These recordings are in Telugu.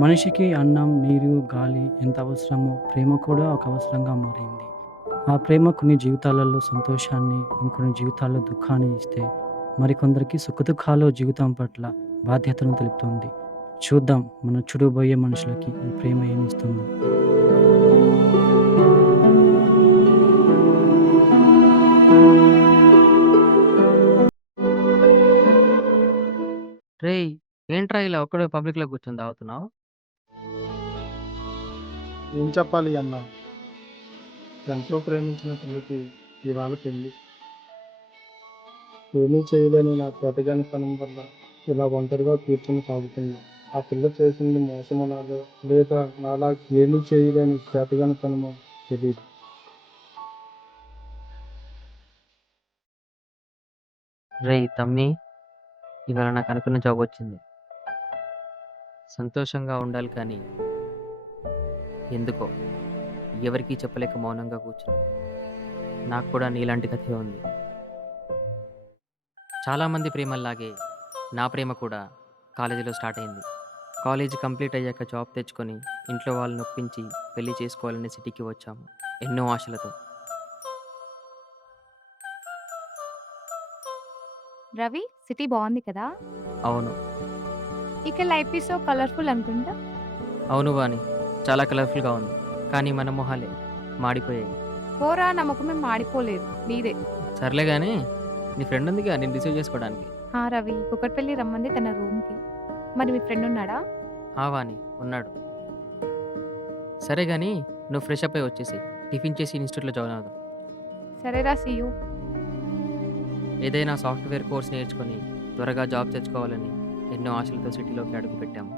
మనిషికి అన్నం, నీరు, గాలి ఎంత అవసరమో ప్రేమ కూడా ఒక అవసరంగా మారింది. ఆ ప్రేమ కొన్ని జీవితాలలో సంతోషాన్ని, ఇంకొన్ని జీవితాల్లో దుఃఖాన్ని ఇస్తే, మరికొందరికి సుఖదుఖాలు జీవితం పట్ల బాధ్యతను తెలుపుతుంది. చూద్దాం మన చూడబోయే మనుషులకి ఈ ప్రేమ ఏమిస్తుందో. రేయ్! ఏంట్రా ఇలా ఒక్కడివే పబ్లిక్‌లో కూర్చొని తాగుతున్నావు? ఏం చెప్పాలి అన్న? ఎంతో ప్రేమించిన పిల్లకి ఇవాళ పెళ్లి. ఏమీ చేయలేని నా చేతగానితనం వల్ల ఇలా ఒంటరిగా కూర్చొని తాగుతున్నా. ఆ పిల్ల చేసింది మోసమో నాదో, లేదా నాలా ఏమీ చేయలేని చేతగానితనమో తెలీదు. రేయ్ తమ్మీ! ఇవాళ నాకు అనుకున్న జాబ్ వచ్చింది. సంతోషంగా ఉండాలి కానీ, ఎందుకో ఎవరికీ చెప్పలేక మౌనంగా కూర్చున్నా. నాకు కూడా నీలాంటి కథే ఉంది. చాలామంది ప్రేమల్లాగే నా ప్రేమ కూడా కాలేజీలో స్టార్ట్ అయింది. కాలేజీ కంప్లీట్ అయ్యాక జాబ్ తెచ్చుకొని, ఇంట్లో వాళ్ళని ఒప్పించి పెళ్లి చేసుకోవాలని సిటీకి వచ్చాము. ఎన్నో ఆశలతో. రవి, సిటీ బాగుంది కదా? అవును. ఇక లైఫ్ ఈజ్ సో కలర్ఫుల్ అనుకుంటా. అవును వాణి. చాలా కలర్‌ఫుల్‌గా ఉంది. కానీ మన మొహాలే మాడిపోయాయి. పోరా, నా ముఖమే మాడిపోలేదు, నీదే. సర్లే గానీ, నీ ఫ్రెండ్ ఉందిగా నిన్ను రిసీవ్ చేసుకోవడానికి. రవి కుకట్పల్లి రమ్మంది తన రూమ్కి. మరి మీ ఫ్రెండ్ ఉన్నాడా? ఆ! వాణి ఉన్నాడు. సరే గానీ, నువ్వు ఫ్రెష్ అప్ అయ్యి వచ్చేసేయి. టిఫిన్ చేసి ఇన్‌స్టిట్యూట్‌లో జాయిన్ అవుదాం. సరేరా, సీ యూ. ఏదైనా సాఫ్ట్‌వేర్ కోర్స్ నేర్చుకొని, త్వరగా జాబ్ తెచ్చుకోవాలని ఎన్నో ఆశలతో సిటీలోకి అడుగుపెట్టాము.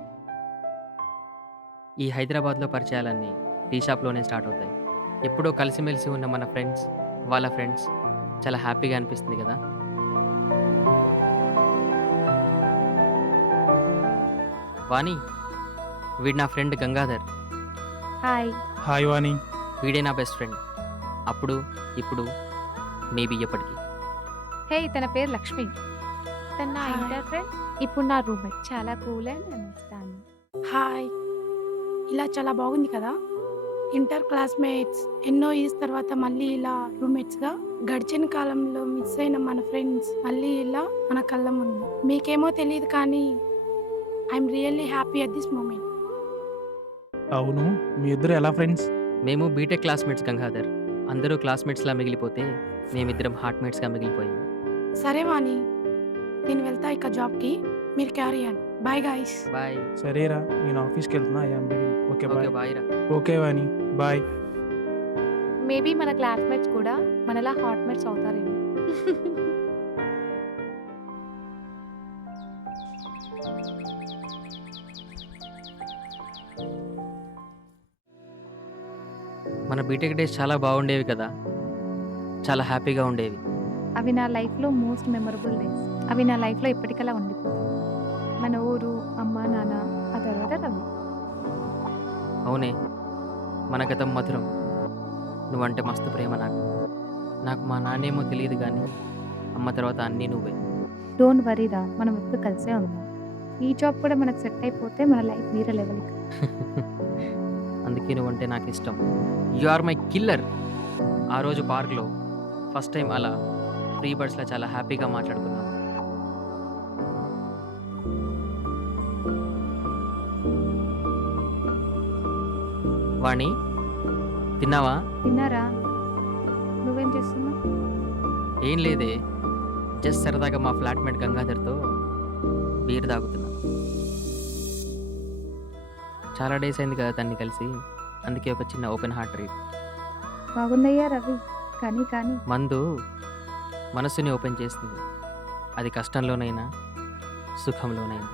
ఈ హైదరాబాద్‌లో పరిచయాలన్నీ టీ షాప్‌లోనే స్టార్ట్ అవుతాయి. ఎప్పుడో కలిసిమెలిసి ఉన్న మన ఫ్రెండ్స్, వాళ్ళ ఫ్రెండ్స్ చాలా హ్యాపీగా అనిపిస్తుంది గదా! వాణి, వీడు నా ఫ్రెండ్ గంగాధర్. హాయ్. హాయ్ వాణి. వీడే నా బెస్ట్ ఫ్రెండ్. అప్పుడు, ఇప్పుడు, మేబీ ఎప్పటికి. హే, తన పేరు లక్ష్మి. తన నా ఇంటర్ ఫ్రెండ్, ఇప్పుడు నా రూమ్మేట్. చాలా కూల్ అండ్ అండర్స్టాండింగ్. హాయ్! ఇలా చాలా బాగుంది కదా! ఇంటర్ క్లాస్‌మేట్స్ ఎన్నో ఇయర్స్ తర్వాత మళ్ళీ ఇలా రూమ్‌మేట్స్‌గా గడిచిన కాలంలో మిస్ అయిన మన ఫ్రెండ్స్ మళ్ళీ ఇలా మన కళ్ళ ముందు. మీకేమో తెలీదు కానీ I'm really happy at this moment. అవును, మీ ఇద్దరు ఎలా ఫ్రెండ్స్? మేము బీటెక్ క్లాస్‌మేట్స్ గంగాధర్. అందరూ క్లాస్‌మేట్స్‌లా మిగిలిపోతే, మేమిద్దరం హార్ట్‌మేట్స్‌గా మిగిలిపోయాం. సరే వాణి, నేను వెళ్తా ఇక జాబ్‌కి. మీరు carry on. Bye guys. Bye. సరేరా, నేను ఆఫీస్కి వెళ్తున్నా. I'm leaving. Okay okay. Bye. Bye రా. Okay Vani, bye. మేబీ మన క్లాస్మేట్స్ కూడా మనలా హాట్మేట్స్ అవుతారేమో. మన బీటెక్ డేస్ చాలా బాగుండేవి కదా! చాలా హ్యాపీగా ఉండేవి. అవి నా లైఫ్లో మోస్ట్ మెమరబుల్ డేస్. అవి నా లైఫ్లో ఎప్పటికలా ఉండిపోతాయి. మన ఊరు, అమ్మ, నాన్న, ఆ తర్వాత రవి. అవునే, మన గతం మధురం. నువ్వంటే మస్తు ప్రేమ నాకు. నాకు మా నాన్నేమో తెలియదు గానీ, అమ్మ తర్వాత అన్నీ నువ్వే. డోంట్ వరీరా, మనం ఎప్పుడు కలిసే ఉందాం. ఈ జాబ్ కూడా మనకు సెట్ అయిపోతే మన లైఫ్ వేరే లెవెల్ ఇక. అందుకే నువ్వంటే నాకిష్టం. You are my killer. ఆ రోజు పార్క్‌లో ఫస్ట్ టైం అలా ఫ్రీ బర్డ్స్‌లా చాలా హ్యాపీగా మాట్లాడుకున్నాం. వాణి, తిన్నావా? తిన్నారా? నువ్వేం చేస్తున్నావు? ఏం లేదే. జస్ట్ సరదాగా మా ఫ్లాట్‌మేట్ గంగాధర్‌తో బీర్ తాగుతున్నా. చాలా డేస్ అయింది కదా తన్ని కలిసి. అందుకే ఒక చిన్న ఓపెన్ హార్ట్ రీడ్. బాగుందయ్యా రవి. కానీ మందు మనసుని ఓపెన్ చేస్తుంది. అది కష్టంలోనైనా, సుఖంలోనైనా.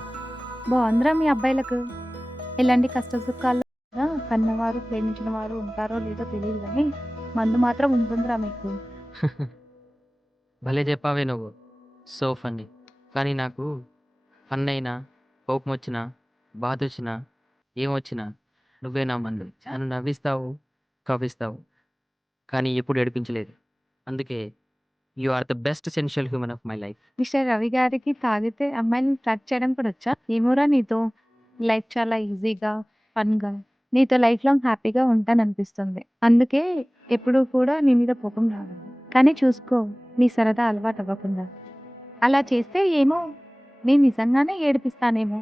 బాగుందిరా మీ అబ్బాయిలకు. ఎలాంటి కష్ట సుఖాల్లో అయినా కన్నవారు, ప్రేమించిన వారు ఉంటారో లేదో తెలియదు కానీ మందు మాత్రం ఉంటుందిరా మీకు. భలే చెప్పావే నువ్వు. So funny. కానీ నాకు ఫన్ అయినా, కోపమొచ్చినా, బాధొచ్చినా, ఏమొచ్చినా నువ్వే నా మందు. నన్ను నవ్విస్తావు, కవ్విస్తావు. కానీ ఎప్పుడు ఏడిపించలేదు. అందుకే you are the best essential human of my life. Mister Ravi గారికి తాగితే అమ్మాయిని ఫ్లర్ట్ చేయడం కూడా వచ్చా? ఏమోరా నీతో. లైఫ్ చాలా ఈజీగా, ఫన్‌గా నీతో లైఫ్ లాంగ్ హ్యాపీగా ఉంటాననిపిస్తుంది. అందుకే ఎప్పుడూ కూడా నీ మీద కోపం రాదు. కానీ చూసుకో నీ సరదా అలవాటవ్వకుండా. అలా చేస్తే ఏమో నేను నిజంగానే ఏడిపిస్తానేమో.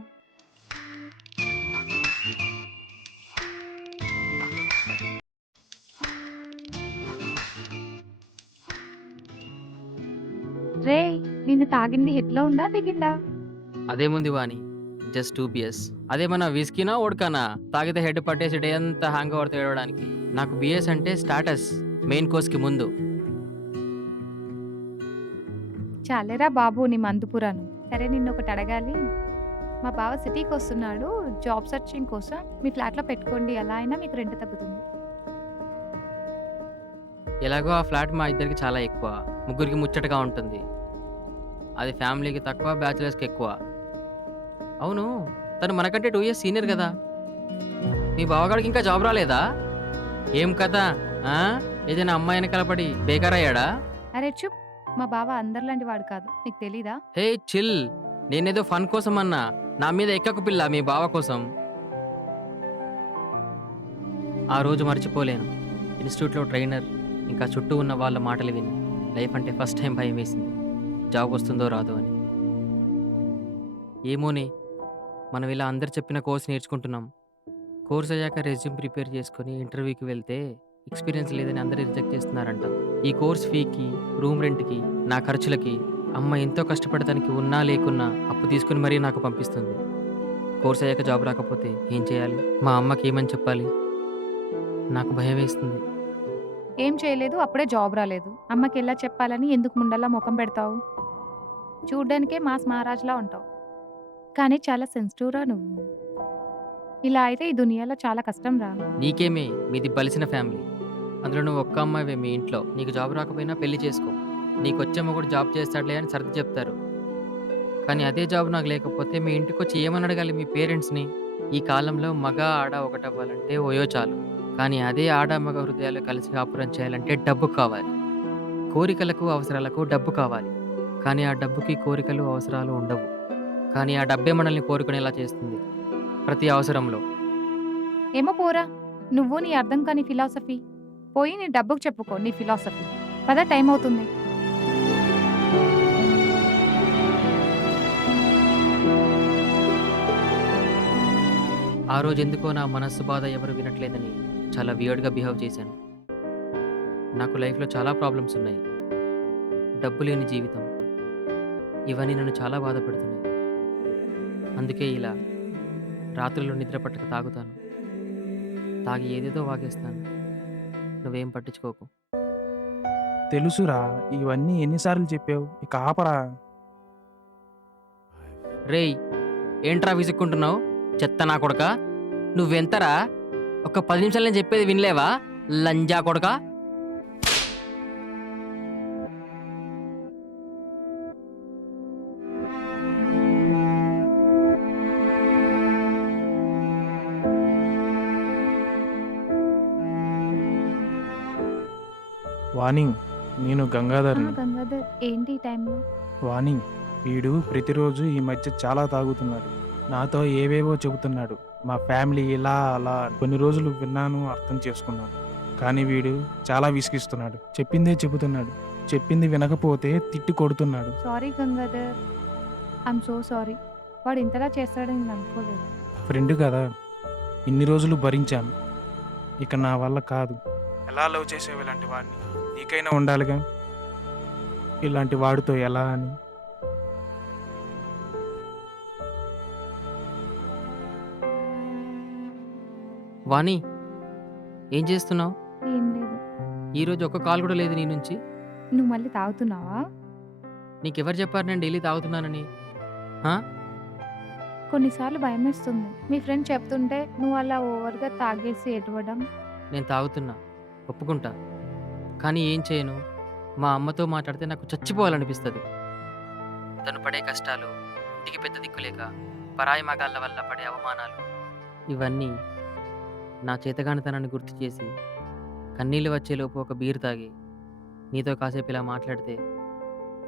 రేయ్! నిన్ను తాగింది హిట్‌లో ఉందా? దిగిందా? అదేముంది వాని, జస్ట్ 2 బియర్స్. అదేమన్నా విస్కీనా, వోడ్కానా? తాగితే హెడ్ పట్టేసి డే అంతా హ్యాంగ్ ఓవర్‌తో ఏడవడానికి. నాకు బియర్స్ అంటే స్టాటస్, మెయిన్ కోర్స్‌కి ముందు. చాలేరా బాబు నీ మందు పురాణం. సరే నిన్నొకటి అడగాలి. మా బావ సిటీకొస్తున్నాడు జాబ్ సెర్చింగ్ కోసం. మీ ఫ్లాట్‌లో పెట్టుకోండి. ఎలా అయినా మీకు రెంట్ తగ్గుతుంది. ఎలాగో ఆ ఫ్లాట్ మా ఇద్దరికి చాలా ఎక్కువ. ముగ్గురికి ముచ్చటగా ఉంటుంది. అది ఫ్యామిలీకి తక్కువ, బ్యాచిలర్స్‌కి ఎక్కువ. అవును, తను మనకంటే 2 ఇయర్స్ సీనియర్ గదా! మీ బావగాడికి ఇంకా జాబ్ రాలేదా? ఏం కథ? ఆ! ఏదైనా అమ్మాయి ఎనకాల పడి బేకారయ్యాడా? అరే చుప్! మా బావ అందరిలాంటి వాడు కాదు. నీకు తెలీదా? హే చిల్. నేనేదో ఫన్ కోసం అన్నా. నా మీద ఎక్కకు పిల్ల మీ బావ కోసం. ఆ రోజు మర్చిపోలేను. ఇన్‌స్టిట్యూట్‌లో ట్రైనర్, ఇంకా చుట్టూ ఉన్న వాళ్ళ మాటలు విని లైఫ్ అంటే ఫస్ట్ టైం భయమేసింది. జాబ్ వస్తుందో రాదో అని. ఏమోనే, మనం ఇలా అందరు చెప్పిన కోర్స్ నేర్చుకుంటున్నాం. కోర్స్ అయ్యాక రెజ్యూమ్ ప్రిపేర్ చేసుకొని ఇంటర్వ్యూకి వెళ్తే ఎక్స్‌పీరియన్స్ లేదని అందరూ రిజెక్ట్ చేస్తున్నారంట. ఈ కోర్స్ ఫీకి, రూమ్ రెంట్‌కి, నా ఖర్చులకి అమ్మ ఎంతో కష్టపడటానికి ఉన్నా లేకున్నా అప్పు తీసుకొని మరీ నాకు పంపిస్తుంది. కోర్స్ అయ్యాక జాబ్ రాకపోతే ఏం చేయాలి? మా అమ్మకి ఏమని చెప్పాలి? నాకు భయమేస్తుంది. ఏం చేయలేదు. అప్పుడే జాబ్ రాలేదు. అమ్మకెలా చెప్పాలని ఎందుకు ముండలా మొఖం పెడతావు? చూడ్డానికే మాస్ మహారాజ్‌లా ఉంటావు. కానీ చాలా సెన్సిటివ్‌రా నువ్వు. ఇలా అయితే ఈ దునియాలో చాలా కష్టం రా. నీకేమే, మీది బలిసిన ఫ్యామిలీ. అందులో నువ్వు ఒక్క అమ్మాయివే మీ ఇంట్లో. నీకు జాబ్ రాకపోయినా పెళ్లి చేసుకో. నీకొచ్చే మొగుడు జాబ్ చేస్తాడులే అని సర్ది చెప్తారు. కానీ అదే జాబ్ నాకు లేకపోతే మీ ఇంటికొచ్చి ఏమని అడగాలి మీ పేరెంట్స్‌ని? ఈ కాలంలో మగ, ఆడ ఒకటవ్వాలంటే ఓయో చాలు. కానీ అదే ఆడ, మగ హృదయాలు కలిసి కాపురం చేయాలంటే డబ్బు కావాలి. కోరికలకు, అవసరాలకు డబ్బు కావాలి. కానీ ఆ డబ్బుకి కోరికలు, అవసరాలు ఉండవు. కానీ ఆ డబ్బే మనల్ని కోరుకునేలా చేస్తుంది ప్రతి అవసరంలో. ఏమో పోరా! నువ్వు నీ అర్థం కాని ఫిలాసఫీ. పోయి నీ డబ్బుకి చెప్పుకో నీ ఫిలాసఫీ. పద టైం అవుతుంది. ఆ రోజెందుకో నా మనస్సు బాధ ఎవరు వినట్లేదని చాలా వియర్డ్‌గా బిహేవ్ చేశాను. నాకు లైఫ్‌లో చాలా ప్రాబ్లమ్స్ ఉన్నాయి. డబ్బు లేని జీవితం. ఇవన్నీ నన్ను చాలా బాధపెడుతున్నాయి. అందుకే ఇలా రాత్రులు నిద్ర పట్టక తాగుతాను. తాగి ఏదేదో వాగేస్తాను. నువ్వేం పట్టించుకోకు. తెలుసురా, ఇవన్నీ ఎన్నిసార్లు చెప్పావు, ఇక ఆపరా. రేయ్! ఏంట్రా విసుక్కుంటున్నావు? చెత్త నా కొడకా! నువ్వెంతరా? ఒక్క 10 నిమిషాలు నేను చెప్పేది వినలేవా? లంజా కొడకా! వాణి, నేను ఆ! గంగాధర్ని. గంగాధర్ ఏంటి ఈ టైంలో? వాణి, వీడు ప్రతిరోజు ఈ మధ్య చాలా తాగుతున్నాడు. నాతో ఏవేవో చెబుతున్నాడు. మా ఫ్యామిలీ ఇలా అలా అని. కొన్ని రోజులు విన్నాను, అర్థం చేసుకున్నాను. కానీ వీడు చాలా విసిగిస్తున్నాడు. చెప్పిందే చెబుతున్నాడు. చెప్పింది వినకపోతే తిట్టి కొడుతున్నాడు. Sorry Gangadhar. I'm so sorry. వాడు ఇంతలా చేస్తాడని నేను అనుకోలేదు. ఫ్రెండ్ కదా, ఇన్ని రోజులు భరించాను. ఇక నా వల్ల కాదు. ఎలా లవ్ చేసేవి ఇలాంటి వాడిని? నీకైనా ఉండాలిగా, ఇలాంటి వాడితో ఎలా అని. వాణి, ఏం చేస్తున్నావు? ఏం లేదు. ఈరోజు ఒక్క కాల్ కూడా లేదు నీ నుంచి. నువ్వు మళ్ళీ తాగుతున్నావా? నీకెవరు చెప్పారు నేను డైలీ తాగుతున్నానని? ఆ? కొన్నిసార్లు భయమేస్తుంది. మీ ఫ్రెండ్ చెప్తుంటే నువ్వు అలా ఓవర్‌గా తాగేసి ఏడవడం. నేను తాగుతున్నా. ఒప్పుకుంటా. కానీ ఏం చేయను? మా అమ్మతో మాట్లాడితే నాకు చచ్చిపోవాలనిపిస్తది. తను పడే కష్టాలు, ఇంటికి పెద్ద దిక్కు లేక, పరాయి మగాళ్ళ వల్ల పడే అవమానాలు, ఇవన్నీ నా చేతగానితనాన్ని గుర్తు చేసి, కన్నీళ్ళు వచ్చేలోపు ఒక బీర్ తాగి, నీతో కాసేపు ఇలా మాట్లాడితే,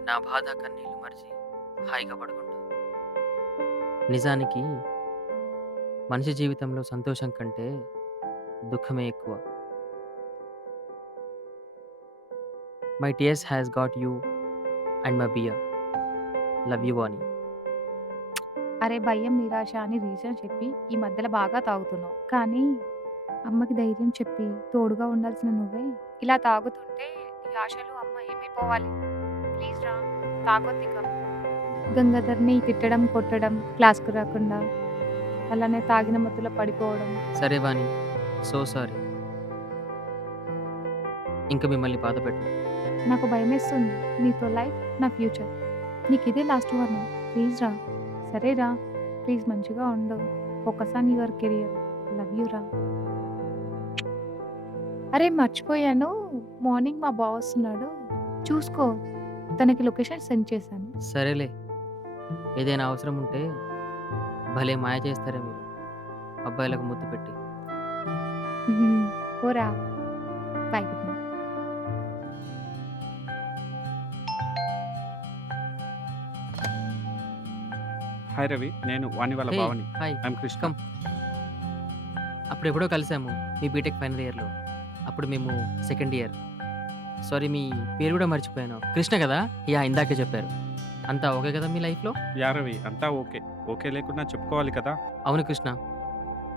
నా బాధ కన్నీళ్ళు మరిచి హాయిగా పడుకుంటా. నిజానికి మనిషి జీవితంలో సంతోషం కంటే దుఃఖమే ఎక్కువ. My tears has got you and my bear. Love you Vani. అరే భయం, నిరాశ అని రీజన్ చెప్పి ఈ మధ్యలో బాగా తాగుతున్నావు. కానీ అమ్మకి ధైర్యం చెప్పి తోడుగా ఉండాల్సిన నువ్వే ఇలా తాగుతుంటే నీ ఆశలు అమ్మ ఏమైపోవాలి? ప్లీజ్ రా, తాగొద్దిక. గంగాధర్ని తిట్టడం, కొట్టడం, క్లాస్‌కు రాకుండా, అలానే తాగిన మత్తులో పడిపోవడం. సరే వాణి, సో సారీ. ఇంక మిమ్మల్ని బాధ పెట్టను. నాకు భయమేస్తుంది. నీతో లైఫ్, నా ఫ్యూచర్. నీకిదే లాస్ట్ వార్నింగ్. ప్లీజ్ రా. సరే రా. ప్లీజ్ మంచిగా ఉండు. Focus on your career. Love you రా. అరే మర్చిపోయాను. మార్నింగ్ మా బావ వస్తున్నాడు. చూసుకో. తనకి లొకేషన్ సెండ్ చేశాను. సరేలే, ఏదైనా అవసరం ఉంటే భలే మాయ చేస్తారే మీరు, అబ్బాయిలకు ముద్దు పెట్టి. పోరా. Bye, good night. Hi Ravi, నేను వాణి వాళ్ళ hey, Bhavani. Hi. I'm Krishna. Come. అప్పుడు ఎప్పుడో కలిసాము మీ బీటెక్ ఫైనల్ ఇయర్లో. అప్పుడు మేము సెకండ్ ఇయర్. సారీ, మీ పేరు కూడా మర్చిపోయాను. కృష్ణ కదా? యా, ఇందాకే చెప్పారు. అంతా ఓకే కదా మీ లైఫ్లో? యా రవి, అంతా ఓకే. ఓకే లేకుండా చెప్పుకోవాలి కదా. అవును కృష్ణ,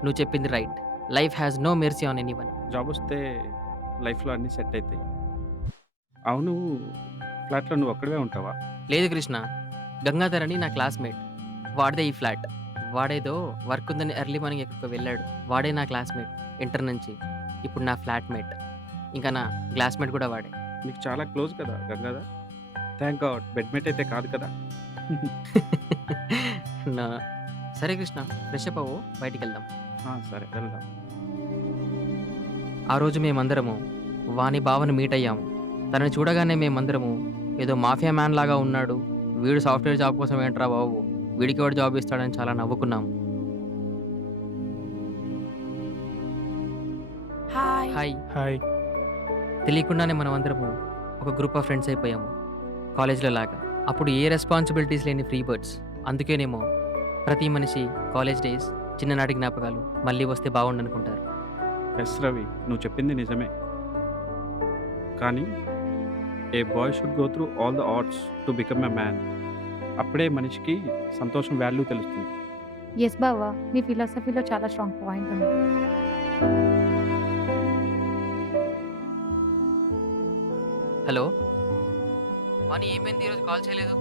నువ్వు చెప్పింది right. Life has no mercy on anyone. Job వస్తే లైఫ్లో అన్నీ సెట్ అవుతాయి. అవును, ఫ్లాట్లో నువ్వు ఒక్కడివే ఉంటావా? లేదు కృష్ణ, గంగాధర్ అని నా క్లాస్మేట్. వాడిదే ఈ ఫ్లాట్. వాడేదో వర్క్ ఉందని ఎర్లీ మార్నింగ్ ఎక్కడికో వెళ్ళాడు. వాడే నా క్లాస్మేట్ ఇంటర్ నుంచి. ఇప్పుడు నా ఫ్లాట్మేట్. ఇంకా నా క్లాస్మేట్ కూడా వాడే. నీకు చాలా క్లోజ్ కదా గంగాధర్. థ్యాంక్ గాడ్, బెడ్మేట్ అయితే కాదు కదా. నా సరే కృష్ణ, ఫ్రెష్ అప్ అవ్వు, బయటికి వెళ్దాం. సరే వెళ్దాం. ఆ రోజు మేమందరము వాని బావను మీట్ అయ్యాము. తనని చూడగానే మేమందరము ఏదో మాఫియా మ్యాన్ లాగా ఉన్నాడు, వీడు సాఫ్ట్వేర్ జాబ్ కోసం ఏంట్రా బాబు, వీడికి వాడు జాబ్ ఇస్తాడని చాలా నవ్వుకున్నాము. హాయ్. హాయ్. హాయ్. తెలియకుండానే మనం అందరము ఒక గ్రూప్ ఆఫ్ ఫ్రెండ్స్ అయిపోయాము, కాలేజ్లో లాగా. అప్పుడు ఏ రెస్పాన్సిబిలిటీస్ లేని ఫ్రీ బర్డ్స్. అందుకేనేమో ప్రతి మనిషి కాలేజ్ డేస్, చిన్ననాటి జ్ఞాపకాలు మళ్ళీ వస్తే బాగుండనుకుంటారు. ఎస్ రవి, నువ్వు చెప్పింది నిజమే. కానీ a boy should go through all the arts to become a man. అప్పుడే మనిషికి సంతోషం వాల్యూ తెలుస్తుంది. ఎస్ బావా, నీ ఫిలాసఫీలో చాలా స్ట్రాంగ్ పాయింట్ ఉంది. హలో వాణి, ఏమైంది ఈరోజు కాల్ చేయలేదు?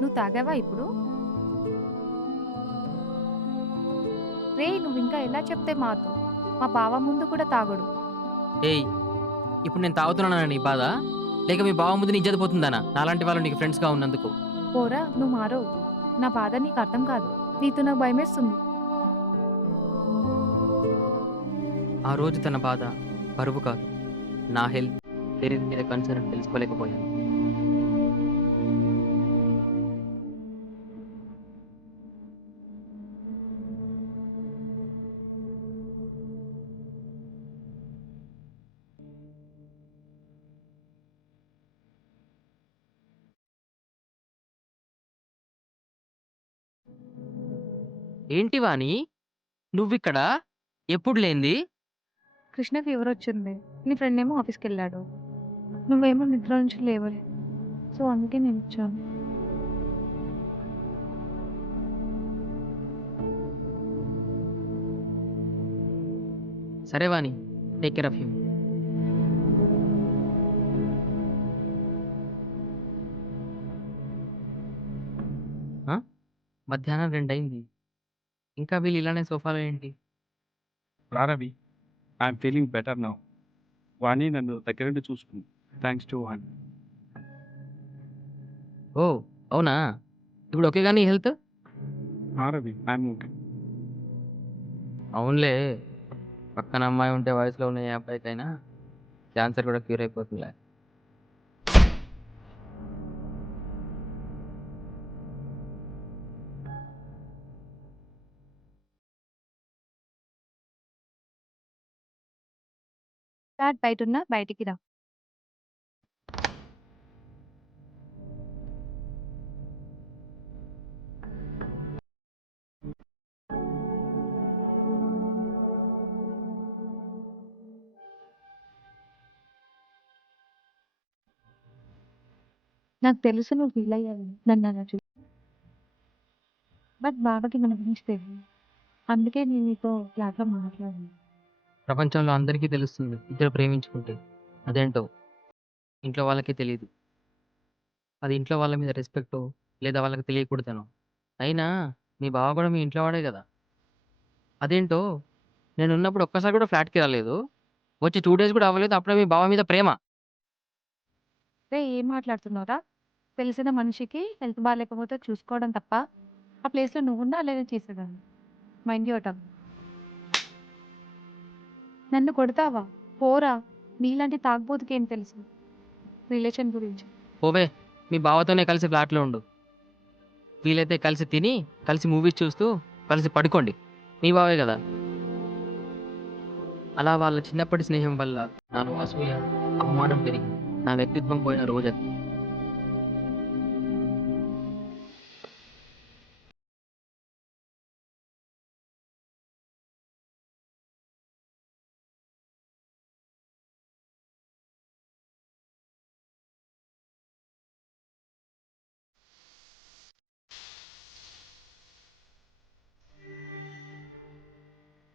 నువ్వు తాగావా ఇప్పుడు? రే, నువ్వు ఇంకా ఎలా చెప్తే మాతో? మా బావ ముందు కూడా తాగడు. ఏయ్, ఇప్పుడు నేను తాగుతున్నానా నీ బాధ, లేక మీ బావ ముందు నీ ఇజ్జత పోతుందానా నాలాంటి వాళ్ళు నీకు ఫ్రెండ్స్గా ఉన్నందుకు? పోరా, నువ్వు మారో. నా బాధ నీకు అర్థం కాదు. నీతో నాకు భయమేస్తుంది. ఆ రోజు తన బాధ బరువు కాదు, నా హెల్త్, కెరీర్ మీద కన్సర్న్ తెలుసుకోలేకపోయాను. ఏంటి వాణి, నువ్విక్కడ ఎప్పుడు లేంది? కృష్ణ ఫీవర్ వచ్చింది. నీ ఫ్రెండ్ ఏమో ఆఫీస్కి వెళ్ళాడు. నువ్వేమో నిద్ర నుంచి లేవలే. సో అందుకే నేను వచ్చాను. సరే Vani, take care of him. మధ్యాహ్నం 2 అయింది, ఇంకా వీళ్ళు ఇలానే సోఫాలో ఏంటి? రా Ravi, I'm feeling better now. Vani నన్ను దగ్గరుండి చూసుకుంది, థ్యాంక్స్ టు వాణి. ఓ అవునా, ఇప్పుడు ఓకే కానీ హెల్త్? Ravi, I'm okay. అవునులే, పక్కన అమ్మాయి ఉంటే వయసులో ఉన్న ఏ అబ్బాయికైనా క్యాన్సర్ కూడా క్యూర్ అయిపోతుందిలే. ఫ్లాట్ బయట ఉన్నా బయటికి రా. నాకు తెలుసు నువ్వు ఫీల్ అయ్యావు నన్ను అలా చూసి. బట్ బావకి మన గురించి తెలియదు. అందుకే నేను నీతో ఫ్లాట్‌లో మాట్లాడాను. ప్రపంచంలో అందరికీ తెలుస్తుంది ఇద్దరు ప్రేమించుకుంటే. అదేంటో ఇంట్లో వాళ్ళకి తెలీదు. అది ఇంట్లో వాళ్ళ మీద రెస్పెక్టో లేదా వాళ్ళకి తెలియకూడదనో. అయినా మీ బావ కూడా మీ ఇంట్లో వాడే కదా! అదేంటో నేనున్నప్పుడు ఒక్కసారి కూడా ఫ్లాట్‌కి రాలేదు. వచ్చి 2 డేస్ కూడా అవ్వలేదు. అప్పుడే మీ బావ మీద ప్రేమ. రేయ్! ఏం మాట్లాడుతున్నావురా? తెలిసిన మనిషికి హెల్త్ బాలేకపోతే చూసుకోవడం తప్ప, ఆ ప్లేస్‌లో నువ్వున్నా అలానే చేసేదాన్ని. Mind your tongue. నన్ను కొడతావా? పోరా! నీలాంటి తాగుబోతుకేం తెలుసు రిలేషన్ గురించి? పోవే! మీ బావతోనే కలిసి ఫ్లాట్‌లో ఉండు. వీలైతే కలిసి తిని, కలిసి మూవీస్ చూస్తూ, కలిసి పడుకోండి. మీ బావే కదా! అలా వాళ్ళ చిన్నప్పటి స్నేహం వల్ల నాలో అసూయ, అవమానం పెరిగి నా వ్యక్తిత్వం పోయిన రోజది.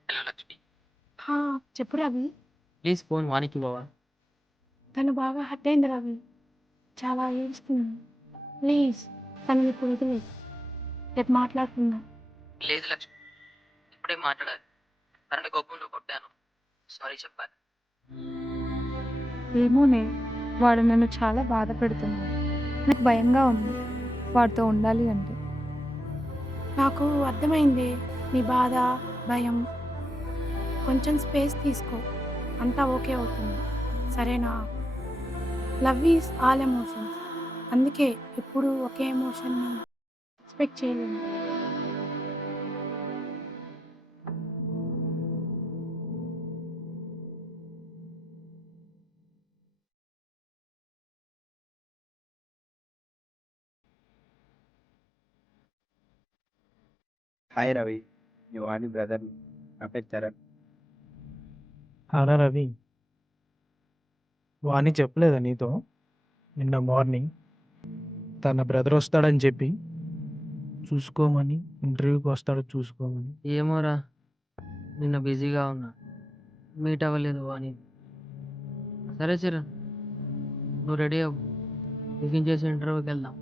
హలో లక్ష్మి. హా! చెప్పు రవి. ప్లీజ్ ఫోన్ వానికి ఇవ్వవా? తను బాగా హర్ట్ అయింది రవి. చాలా ఏడుస్తుంది. ప్లీజ్ తనని ఇప్పుడు వదిలేయ్. రేపు మాట్లాడుకుందాం. లేదు లక్ష్మి. ఇప్పుడే మాట్లాడాలి. తనని కోపంలో కొట్టాను. సారీ చెప్పాలి. ఏమోనే, వాడు నన్ను చాలా బాధ పెడుతున్నాడు. నాకు భయంగా ఉంది వాడితో ఉండాలి అంటే. నాకు అర్థమైంది నీ బాధ, భయం. కొంచెం స్పేస్ తీసుకో. అంతా ఓకే అవుతుంది. సరేనా? Love is all emotions. అందుకే ఎప్పుడు ఒకే ఎమోషన్‌ని ఎక్స్‌పెక్ట్ చేయలేము. హాయ్ రవి, మీ వాణి బ్రదర్‌ని. నా పేరు చరణ్. అవునా రవి? వాణి చెప్పలేదా నీతో? నిన్న మార్నింగ్ తన బ్రదర్ వస్తాడని చెప్పి చూసుకోమని, ఇంటర్వ్యూకి వస్తాడో చూసుకోమని. ఏమోరా! నిన్న బిజీగా ఉన్నా. మీట్ అవ్వలేదు వాణి. సరే చరణ్, నువ్వు రెడీ అవ్వు. టిఫిన్ చేసి ఇంటర్వ్యూకి వెళ్దాం.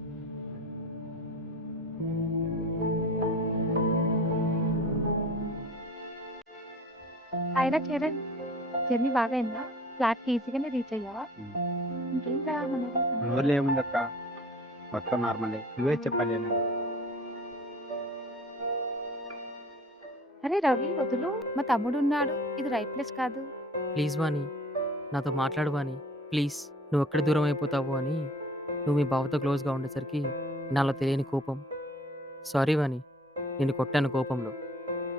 అయినా చరణ్, జర్నీ బాగా అయిందా? ఫ్లాట్‌కి ఈజీగానే రీచ్ అయ్యావా? ఇంకేంట్రా మన సంగతి? రోజులు ఏముందక్క, మొత్తం నార్మలే. నువ్వే చెప్పాలి నేను. అరే రవి వదులు, మా తమ్ముడు ఉన్నాడు. ఇది రైట్ ప్లేస్ కాదు. ప్లీజ్ వాణి, నాతో మాట్లాడు వాణి. ప్లీజ్. నువ్వు ఎక్కడ దూరం అయిపోతావు అని నువ్వు మీ బావతో క్లోజ్గా ఉండేసరికి నాలో తెలియని కోపం. సారీ వాణి, నిన్ను కొట్టాను కోపంలో.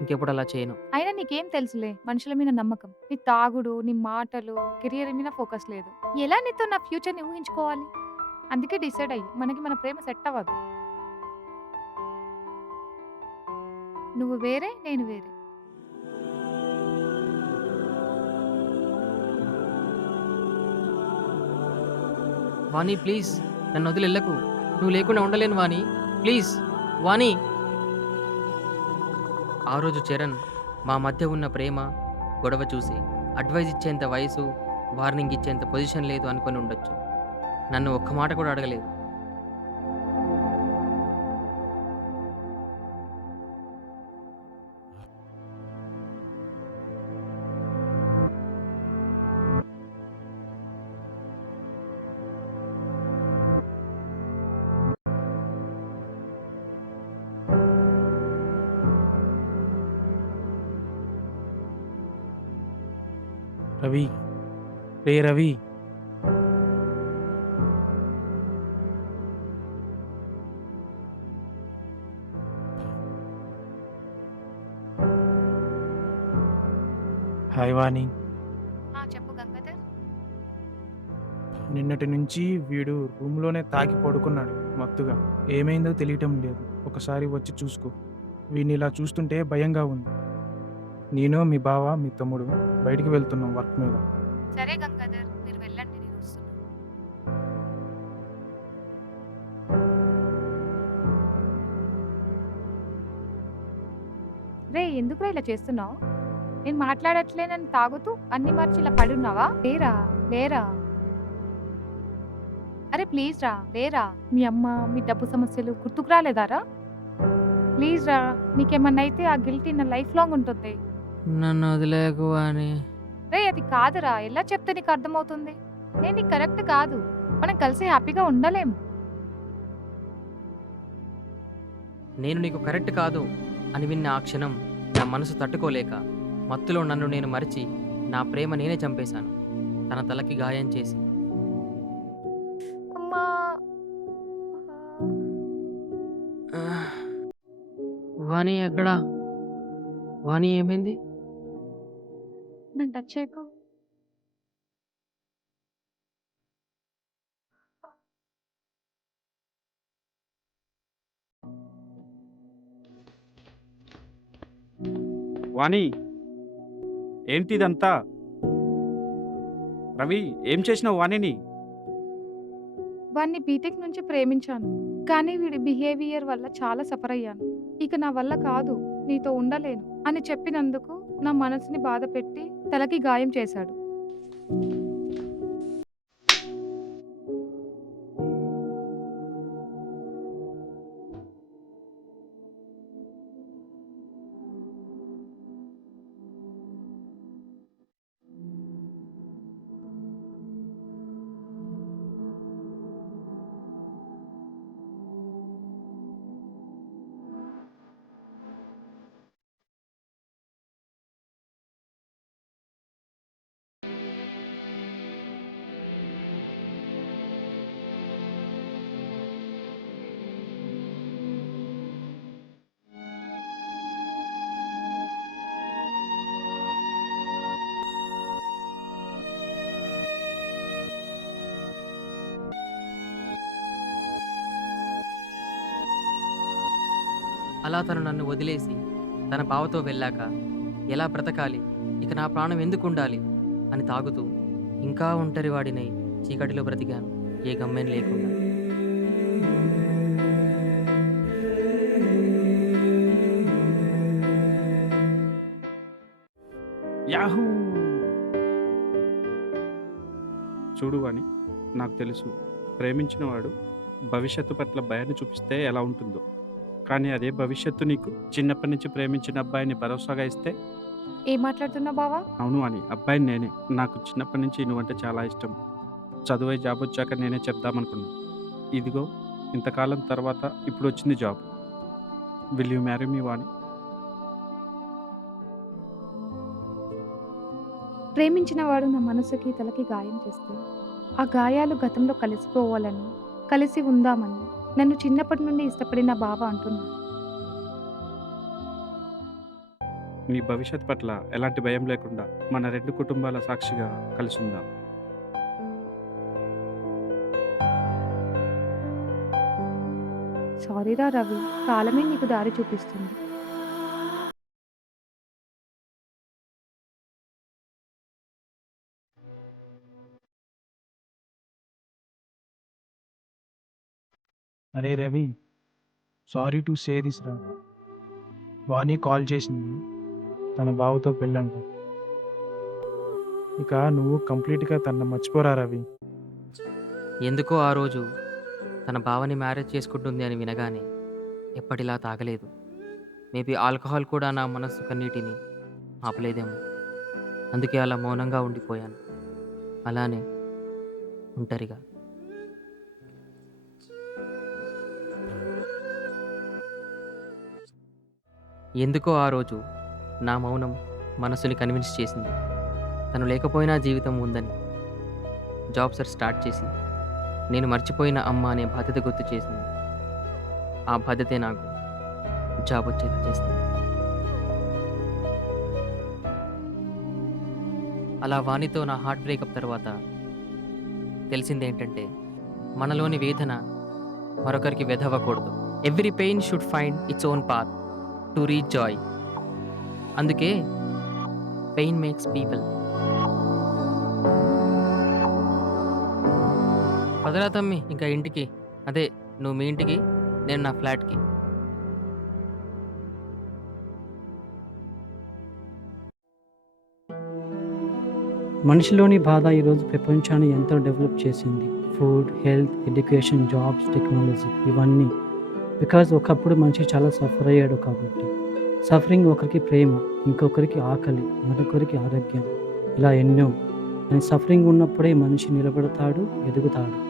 ఇంకెప్పుడు అలా చేయను. అయినా నీకేం తెలుసులే మనుషుల మీద నమ్మకం. నీ తాగుడు, నీ మాటలు, కెరియర్ మీద ఫోకస్ లేదు. ఎలా నీతో నా ఫ్యూచర్‌ని ఊహించుకోవాలి? అందుకే డిసైడ్ అయ్యి మనకి మన ప్రేమ సెట్ అవ్వదు. నువ్వు వేరే, నేను వేరే. వాణి ప్లీజ్, నన్ను వదిలి వెళ్ళకు. నువ్వు లేకుండా ఉండలేను వాణి. ప్లీజ్ వాణి. ఆ రోజు చరణ్ మా మధ్య ఉన్న ప్రేమ, గొడవ చూసి అడ్వైజ్ ఇచ్చేంత వయసు, వార్నింగ్ ఇచ్చేంత పొజిషన్ లేదు అనుకొని ఉండొచ్చు. నన్ను ఒక్క మాట కూడా అడగలేదు. రవి, రే రవి, హాయ్ వాణి. చెప్పు గంగాధర్. నిన్నటి నుంచి వీడు రూమ్లోనే తాగి పడుకున్నాడు మత్తుగా. ఏమైందో తెలియటం లేదు. ఒకసారి వచ్చి చూసుకో. వీడిని ఇలా చూస్తుంటే భయంగా ఉంది. నేను, మీ బావ, మీ తమ్ముడు బయటికి వెళ్తున్నాం వర్క్ మీద. సరే గంగాధర్, మీరు వెళ్ళండి, నేను వస్తున్నాను. రే ఎందుకురా ఇలా చేస్తున్నావు? నేను మాట్లాడట్లేనని తాగుతూ అన్ని మర్చి ఇలా పడి ఉన్నావా? లేరా లేరా అరే ప్లీజ్ రా లేరా. మీ అమ్మ మీ డబ్బు సమస్యలు గుర్తుకు రాలేదారా? ప్లీజ్ రా, నీకేమన్నా అయితే ఆ గిల్టీ నా లైఫ్ లాంగ్ ఉంటుంది. నన్ను వదిలేకు అని. రే అది కాదురా, ఎలా చెప్తే నీకు అర్థమవుతుంది? నేను నీకు కరెక్ట్ కాదు, మనం కలిసి హ్యాపీగా ఉండలేము. నేను నీకు కరెక్ట్ కాదు అని విన్న ఆ క్షణం నా మనసు తట్టుకోలేక మత్తులో నన్ను నేను మరిచి నా ప్రేమ నేనే చంపేశాను, తన తలకి గాయం చేసి. అమ్మా వాణి ఎక్కడా? వాణి ఏమైంది? నన్ను టచ్ చేయకు. వాణి, ఏంటిదంతా? రవి, ఏం చేసినావు వాణిని? వాడిని బీటెక్ నుంచి ప్రేమించాను, కానీ వీడి బిహేవియర్ వల్ల చాలా సఫర్ అయ్యాను. ఇక నా వల్ల కాదు, నీతో ఉండలేను అని చెప్పినందుకు నా మనసుని బాధ పెట్టి తలకి గాయం చేశాడు. అలా తను నన్ను వదిలేసి తన బావతో వెళ్ళాక ఎలా బ్రతకాలి, ఇక నా ప్రాణం ఎందుకు ఉండాలి అని తాగుతూ ఇంకా ఒంటరివాడినై చీకటిలో బ్రతికాను, ఏ గమ్యం లేకుండా. యాహూ! చూడు వాణి, నాకు తెలుసు ప్రేమించిన వాడు భవిష్యత్తు పట్ల భయాన్ని చూపిస్తే ఎలా ఉంటుందో. కానీ అదే భవిష్యత్తు నీకు చిన్నప్పటి నుంచి ప్రేమించిన అబ్బాయిని భరోసాగా ఇస్తే. ఏం మాట్లాడుతున్నావు బావా? అవును అని, అబ్బాయిని నేనే. నాకు చిన్నప్పటి నుంచి నువ్వంటే చాలా ఇష్టం. చదువై జాబ్ వచ్చాక నేనే చెప్దామనుకున్నా. ఇదిగో ఇంతకాలం తర్వాత ఇప్పుడు వచ్చింది job. Will you marry me Vani? ప్రేమించిన వాడు నా మనసుకి తలకి గాయం చేస్తే ఆ గాయాలు గతంలో కలిసిపోవాలని, కలిసి ఉందామని నన్ను చిన్నప్పటి నుండి ఇష్టపడిన బావ అంటున్నాడు. నీ భవిష్యత్ పట్ల ఎలాంటి భయం లేకుండా మన రెండు కుటుంబాల సాక్షిగా కలిసి ఉందాం. సారీరా రవి, కాలమే నీకు దారి చూపిస్తుంది. అరే Ravi, sorry to say this రా. వాణి కాల్ చేసింది, తన బావతో పెళ్ళంట. ఇక నువ్వు కంప్లీట్గా తన మర్చిపోరా రవి. ఎందుకో ఆ రోజు తన బావని మ్యారేజ్ చేసుకుంటుంది అని వినగానే ఎప్పటిలా తాగలేదు. మేబీ ఆల్కహాల్ కూడా నా మనస్సు కన్నీటిని ఆపలేదేమో. అందుకే అలా మౌనంగా ఉండిపోయాను, అలానే ఒంటరిగా. ఎందుకో ఆ రోజు నా మౌనం మనసుని కన్విన్స్ చేసింది. తను లేకపోయినా జీవితం ఉందని. జాబ్ సెర్చ్ స్టార్ట్ చేసి నేను మర్చిపోయిన అమ్మ అనే బాధ్యత గుర్తు చేసింది. ఆ బాధ్యతే నాకు జాబ్ వచ్చేలా చేసింది. అలా వాణితో నా హార్ట్ బ్రేకప్ తర్వాత తెలిసిందేంటంటే, మనలోని వేదన మరొకరికి వెధవకూడదు. Every pain should find its own path to reach joy. అందుకే పెయిన్ మేక్స్ పీపుల్. పదరా తమ్మి ఇంకా ఇంటికి. అదే నువ్వు మీ ఇంటికి, నేను నా ఫ్లాట్కి. మనిషిలోని బాధ ఈరోజు ప్రపంచాన్ని ఎంతో డెవలప్ చేసింది. Food, health, education, jobs, technology ఇవన్నీ. బికాజ్ ఒకప్పుడు మనిషి చాలా సఫర్ అయ్యాడు కాబట్టి. సఫరింగ్ ఒకరికి ప్రేమ, ఇంకొకరికి ఆకలి, మరొకరికి ఆరోగ్యం, ఇలా ఎన్నో. కానీ సఫరింగ్ ఉన్నప్పుడే మనిషి నిలబడతాడు, ఎదుగుతాడు.